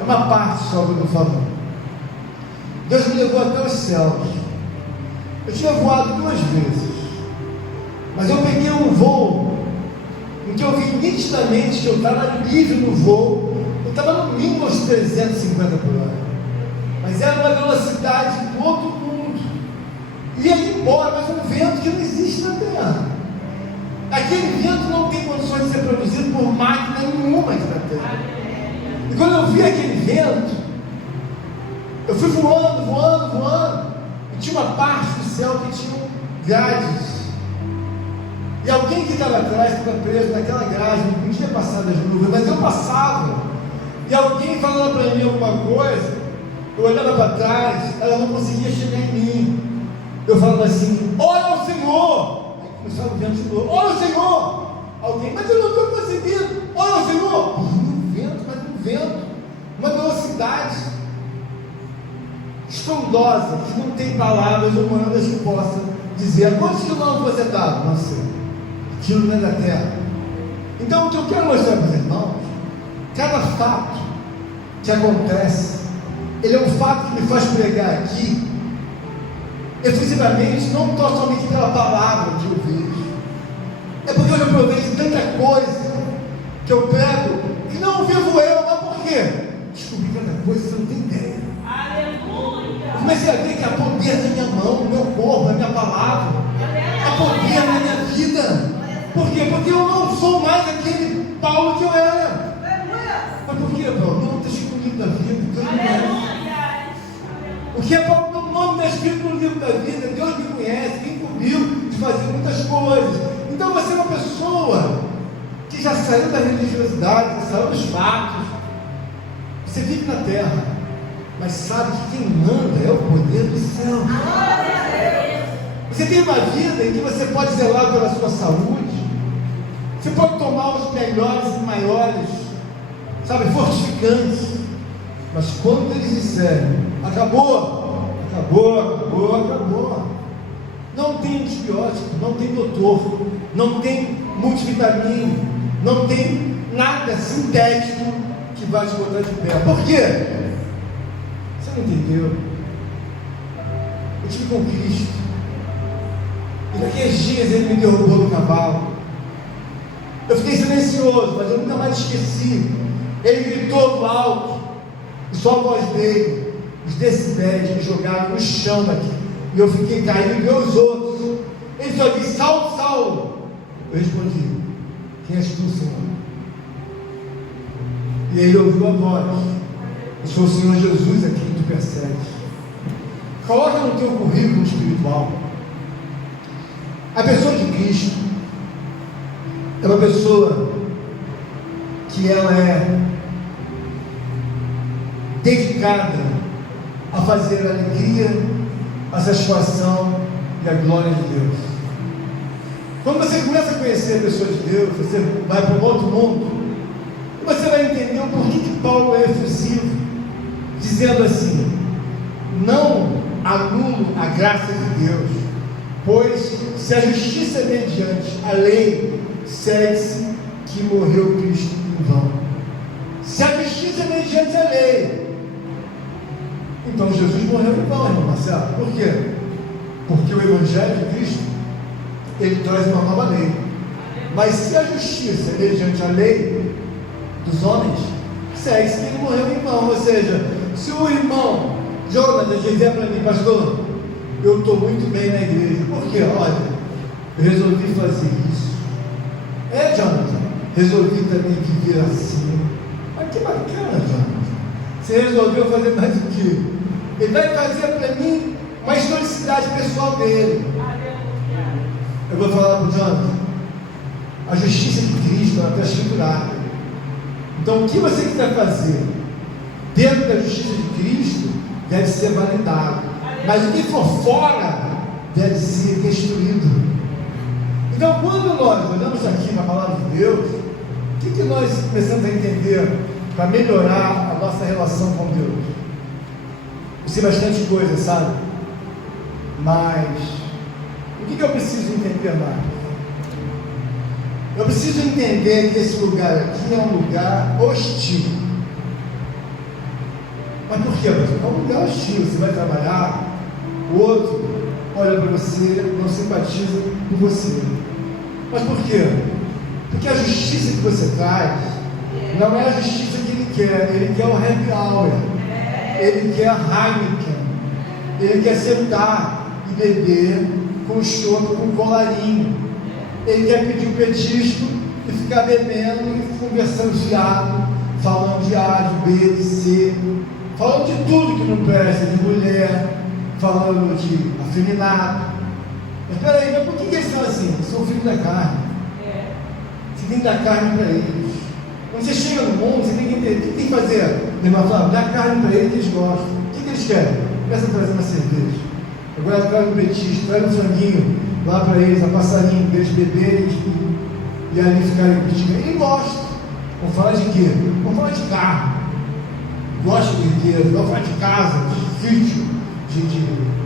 É uma parte só que eu estou falando. Deus me levou até os céus. Eu tinha voado 2 vezes, mas eu peguei um voo em que eu vi nitidamente que eu estava livre no voo. Eu estava no mínimo aos 350 por hora, mas era uma velocidade do outro mundo, ia embora, mas um vento que não existe na Terra. Aquele vento não tem condições de ser produzido por máquina nenhuma aqui na Terra. E quando eu vi aquele vento, eu fui voando, e tinha uma parte do céu que tinha grades. E alguém que estava atrás estava preso naquela grade, não podia passar das nuvens, mas eu passava. E alguém falando para mim alguma coisa, eu olhava para trás, ela não conseguia chegar em mim. Eu falava assim: olha ao Senhor! Aí começava o vento de novo: olha ao Senhor! Alguém: mas eu não estou conseguindo, olha ao Senhor! Um vento, mas um vento, uma velocidade estrondosa, que não tem palavras humanas que possam dizer. A quantos quilômetros você estava? Não sei. Aquilo não é da terra. Então, o que eu quero mostrar para os irmãos, cada fato que acontece, ele é um fato que me faz pregar aqui efusivamente, não somente pela palavra que eu vejo, é porque eu já provei de tanta coisa que eu prego e não vivo eu. Mas por quê? Descobri tanta coisa que você não tem ideia. Aleluia! Comecei a ver que há poder na minha mão, no meu corpo, na minha palavra, há poder na minha vida. Por quê? Porque eu não sou mais aquele Paulo que eu era. Mas por quê, Paulo? Não está escrito no livro da vida. Deus me conhece. O que é Paulo? Meu nome está escrito no livro da vida. Deus me conhece, me incumbiu de fazer muitas coisas. Então você é uma pessoa que já saiu da religiosidade, já saiu dos fatos. Você vive na terra, mas sabe que quem manda é o poder do céu. Você tem uma vida em que você pode zelar pela sua saúde. Você pode tomar os melhores e maiores, sabe, fortificantes. Mas quando eles disserem, acabou, não tem antibiótico, não tem doutor, não tem multivitamina, não tem nada sintético que vai te botar de pé. Por quê? Você não entendeu? Eu tive com Cristo, e naqueles dias ele me derrubou do cavalo. Eu fiquei silencioso, mas eu nunca mais esqueci. Ele gritou do alto, e só a voz dele, os decibéis me jogaram no chão daqui, e eu fiquei caído e os outros. Ele só disse: Saulo, Saulo. Eu respondi: quem és tu, Senhor? E ele ouviu a voz: eu sou o Senhor Jesus a quem tu persegues. Coloca no teu currículo espiritual. A pessoa de Cristo é uma pessoa que ela é dedicada a fazer a alegria, a satisfação e a glória de Deus. Quando você começa a conhecer a pessoa de Deus, você vai para um outro mundo, e você vai entender o porquê que Paulo é efusivo, dizendo assim: não anulo a graça de Deus, pois se a justiça é mediante a lei, segue-se que morreu Cristo em vão. Se a justiça é mediante a lei, então Jesus morreu em vão, irmão Marcelo. Por quê? Porque o Evangelho de Cristo, ele traz uma nova lei. Mas se a justiça é mediante a lei dos homens, segue-se que ele morreu em vão. Ou seja, se o irmão Jonas dizer para mim: pastor, eu estou muito bem na igreja, porque olha, eu resolvi fazer isso. Jonathan, resolvi também viver assim. Mas que bacana, Jonathan. Você resolveu fazer mais o quê? Ele vai fazer para mim uma historicidade pessoal dele. Eu vou falar para o Jonathan: a justiça de Cristo está escriturada. Então o que você quiser fazer dentro da justiça de Cristo deve ser validado, mas o que for fora deve ser destruído. Então, quando nós olhamos aqui na palavra de Deus, o que nós precisamos entender para melhorar a nossa relação com Deus? Eu sei bastante coisa, sabe? Mas o que eu preciso entender mais? Eu preciso entender que esse lugar aqui é um lugar hostil. Mas por quê? É um lugar hostil. Você vai trabalhar, o outro olha para você, não simpatiza com você. Mas por quê? Porque a justiça que você traz não é a justiça que ele quer o happy hour, ele quer a Heineken, ele quer sentar e beber com choco, com colarinho, ele quer pedir um petisco e ficar bebendo e conversando fiado, falando de A, de B, de C, falando de tudo que não presta, de mulher, falando de afeminado. Mas peraí, mas por que eles são assim? Eles são filhos da carne. Você tem que dar carne para eles. Quando você chega no mundo, você tem que entender. O que tem que fazer? Meu irmão fala: dá carne para eles que eles gostam. O que eles querem? Começa a trazer uma cerveja. Agora traz um petisco, traz um franguinho lá para eles, a passarinho, para eles beberem e ali ficarem criticando. Eles gostam. Vamos falar de quê? Vamos falar de carro. Gosta de riqueza. Vamos falar de casa, de sítio, de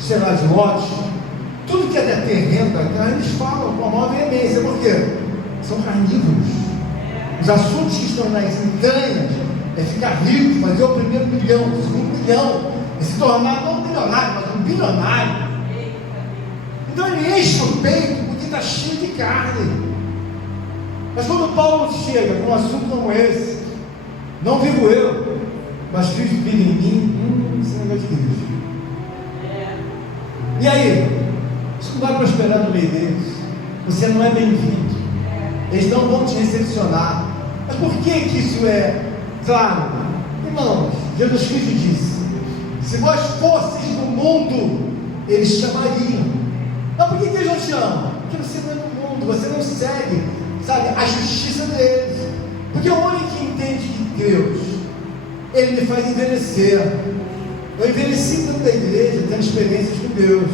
sei lá, de lote. Tudo que é da terreno da carne, eles falam com a maior veemência. Por quê? São carnívoros. Os assuntos que estão nas entranhas é ficar rico, fazer o primeiro milhão, o segundo milhão, é se tornar não um milionário, mas um bilionário. Então ele enche o peito porque está cheio de carne. Mas quando Paulo chega com um assunto como esse, não vivo eu, mas Cristo vive em mim, esse negócio de Cristo. E aí? Isso não vai prosperar no meio deles. Você não é bem-vindo. Eles não vão te recepcionar. Mas por que isso é claro? Irmãos, Jesus Cristo disse: se vós fosseis do mundo, eles chamariam. Mas por que eles não chamam? Porque você não é do mundo, você não segue, sabe, a justiça deles. Porque o homem que entende que Deus, ele me faz envelhecer. Eu envelheci dentro da igreja, tendo experiências com Deus.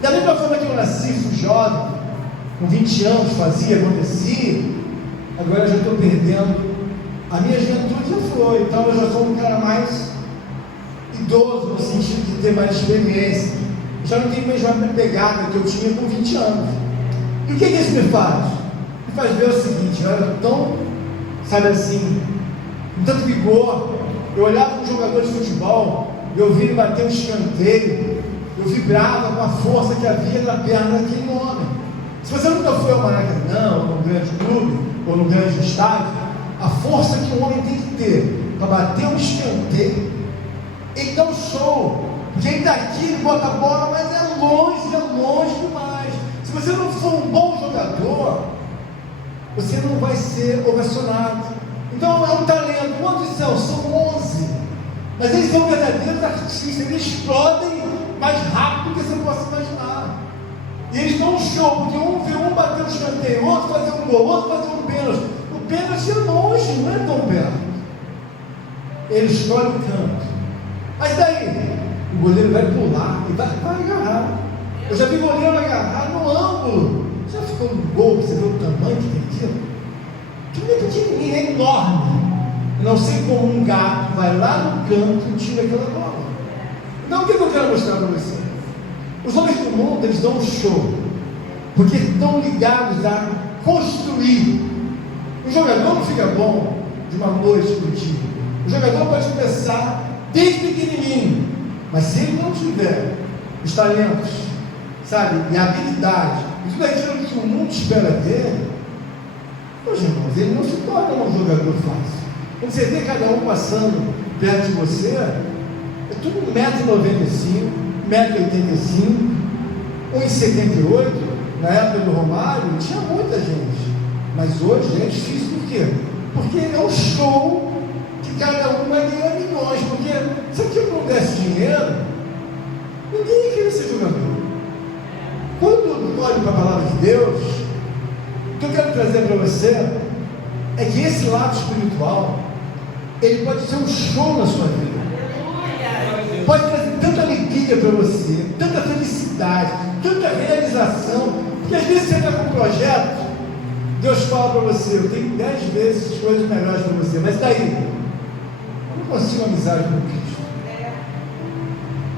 Da mesma forma que eu nasci, fui jovem, com 20 anos fazia, acontecia, agora eu já estou perdendo A minha juventude já foi, então eu já sou um cara mais idoso, no sentido de ter mais experiência. Eu já não tenho mais a pegada que eu tinha com 20 anos. E o que isso me faz? Me faz ver o seguinte: eu era tão, sabe assim, com tanto vigor. Eu olhava para um jogador de futebol, eu vi ele bater um escanteio, eu vibrava com a força que havia na perna daquele homem. Se você nunca foi ao Maracanã, ou num grande clube, ou num grande estádio, a força que um homem tem que ter para bater um escanteio, ele dá um show, porque ele está aqui, ele bota a bola, mas é longe demais. Se você não for um bom jogador, você não vai ser ovacionado. Então é um talento. Quantos são? São 11. Mas eles são verdadeiros artistas, eles explodem mais rápido do que você possa imaginar. E eles dão um show, porque um vê um bater um escanteio, outro fazer um gol, outro fazer um pênalti. O pênalti é longe, não é tão perto. Ele escolhe o canto. Mas daí, o goleiro vai pular e vai agarrar. Eu já vi goleiro agarrar no ângulo. Já ficou no gol, você vê o tamanho que tem aquilo? Que não é pequenininho, é enorme. Eu não sei como um gato vai lá no canto e tira aquela bola. Então o que eu quero mostrar para você? Os homens do mundo, eles dão um show, porque estão ligados a construir. O jogador não fica bom de uma noite para o dia. O jogador pode começar desde pequenininho, mas se ele não tiver os talentos, sabe, e a habilidade, e tudo aquilo que o mundo espera dele, meus irmãos, ele não se torna um jogador fácil. Quando você vê cada um passando perto de você, é tudo 1,95m, 1,85m, 1,78m. Na época do Romário tinha muita gente, mas hoje é difícil. Por quê? Porque é um show que cada um vai ganhar milhões. Porque se aquilo não desse dinheiro, ninguém ia querer ser jogador. Quando eu olho para a palavra de Deus, o que eu quero trazer para você é que esse lado espiritual, ele pode ser um show na sua vida. Pode trazer tanta alegria para você, tanta felicidade, tanta realização, porque às vezes você está com um projeto, Deus fala para você: eu tenho 10 vezes coisas melhores para você, mas daí, eu não consigo amizade com Cristo,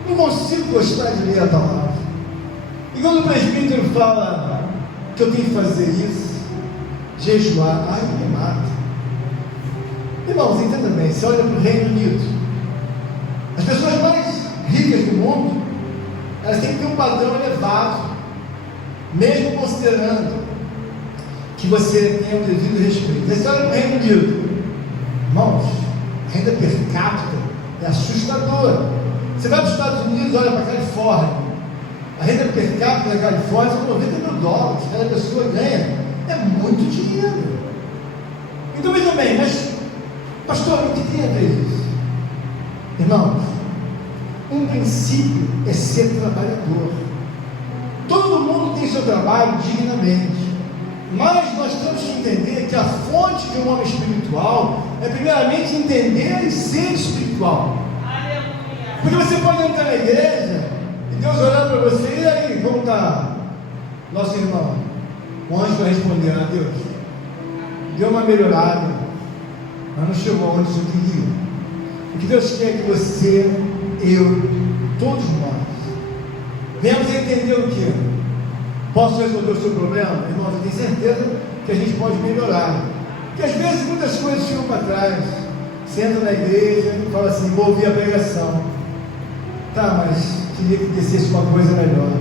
não consigo gostar de ler a palavra. E quando o presbítero fala que eu tenho que fazer isso, jejuar, ai, me mata. Irmãos, entenda bem, você olha para o Reino Unido, as pessoas mais ricas do mundo, elas têm que ter um padrão elevado, mesmo considerando que você tenha o devido respeito. Você olha para o Reino Unido, irmãos, a renda per capita é assustadora. Você vai para os Estados Unidos, olha para a Califórnia, a renda per capita da Califórnia são $90 mil, cada pessoa ganha, é muito dinheiro. Então veja bem, mas pastor, o que tem a ver isso? Irmãos, um princípio é ser trabalhador. Todo mundo tem seu trabalho dignamente, mas nós temos que entender que a fonte de um homem espiritual é primeiramente entender e ser espiritual. Porque você pode entrar na igreja e Deus olhar para você: e aí, como está nosso irmão? O anjo vai responder: ah, Deus, deu uma melhorada, mas não chegou aonde eu queria. O que Deus quer é que você, eu, todos nós, venhamos a entender o que? Posso resolver o seu problema? Irmãos, eu tenho certeza que a gente pode melhorar. Porque às vezes muitas coisas ficam para trás. Você entra na igreja e fala assim: vou ouvir a pregação. Tá, mas queria que descesse uma coisa melhor.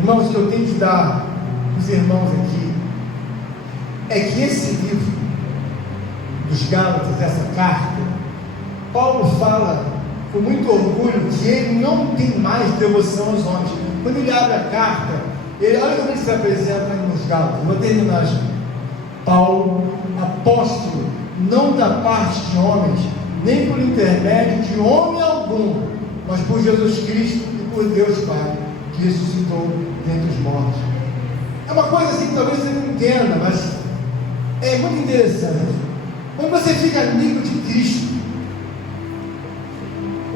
Irmãos, o que eu tenho que dar para os irmãos aqui é que esse livro dos Gálatas, essa carta, Paulo fala com muito orgulho que ele não tem mais devoção aos homens. Quando ele abre a carta, olha como ele se apresenta nos Gálatas. Vou terminar já. Paulo, apóstolo, não da parte de homens, nem por intermédio de homem algum, mas por Jesus Cristo e por Deus Pai, que ressuscitou dentre os mortos. É uma coisa assim que talvez você não entenda, mas é muito interessante. Quando você fica amigo de Cristo,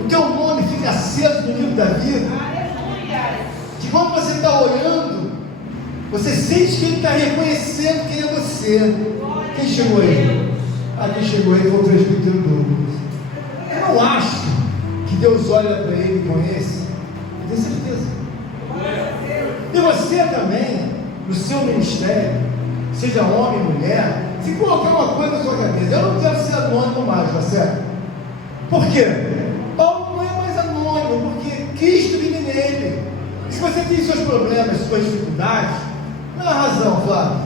o teu nome fica aceso no livro da vida, que quando você está olhando, você sente que Ele está reconhecendo quem é você. Quem chegou aí? Aqui chegou ele, foi o presbítero Douglas. Eu não acho que Deus olha para ele e conhece. Eu tenho certeza. E você também, no seu ministério, seja homem ou mulher, se colocar uma coisa na sua cabeça, eu não quero ser anônimo mais, tá certo? Por quê? Paulo não é mais anônimo, porque Cristo vive nele. E se você tem seus problemas, suas dificuldades, não é razão, Flávio,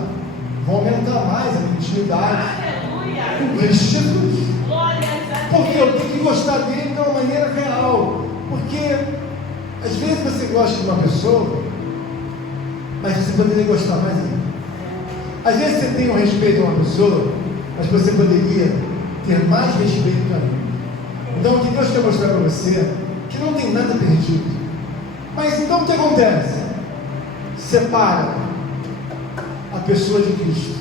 vão aumentar mais a minha intimidade com Cristo Jesus. Porque eu tenho que gostar dele de uma maneira real. Porque às vezes você gosta de uma pessoa, mas você poderia gostar mais dele. Às vezes você tem um respeito a uma pessoa, mas você poderia ter mais respeito a mim. Então o que Deus quer mostrar para você é que não tem nada perdido. Mas então o que acontece? Separa a pessoa de Cristo.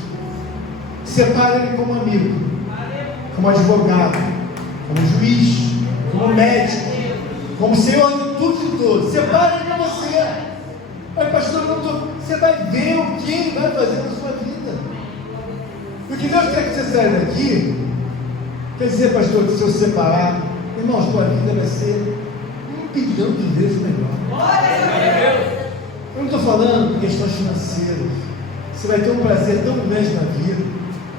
Separa ele como amigo, como advogado, como juiz, como médico, como Senhor de tudo e de todos. Separa ele de você. Mas pastor, você vai ver o que ele vai fazer na sua vida. E o que Deus quer que você saia daqui, quer dizer, pastor, que se eu separar, irmãos, tua vida vai ser 1 bilhão de vezes melhor. Eu não estou falando de questões financeiras. Você vai ter um prazer tão grande na vida,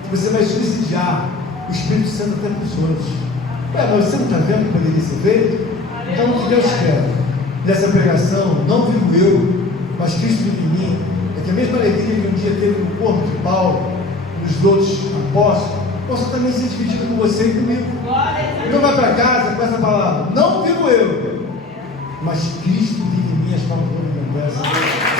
que você vai subsidiar o Espírito Santo até para os outros. Mas você não está vendo que poderia ser feito? Então o que Deus quer dessa pregação, não vivo eu, mas Cristo vive em mim, é que a mesma alegria que um dia teve no corpo de Paulo, nos outros apóstolos, possa também ser dividida com você e comigo. Então vai para casa com essa palavra, não vivo eu, mas Cristo vive em mim, as palavras do universo.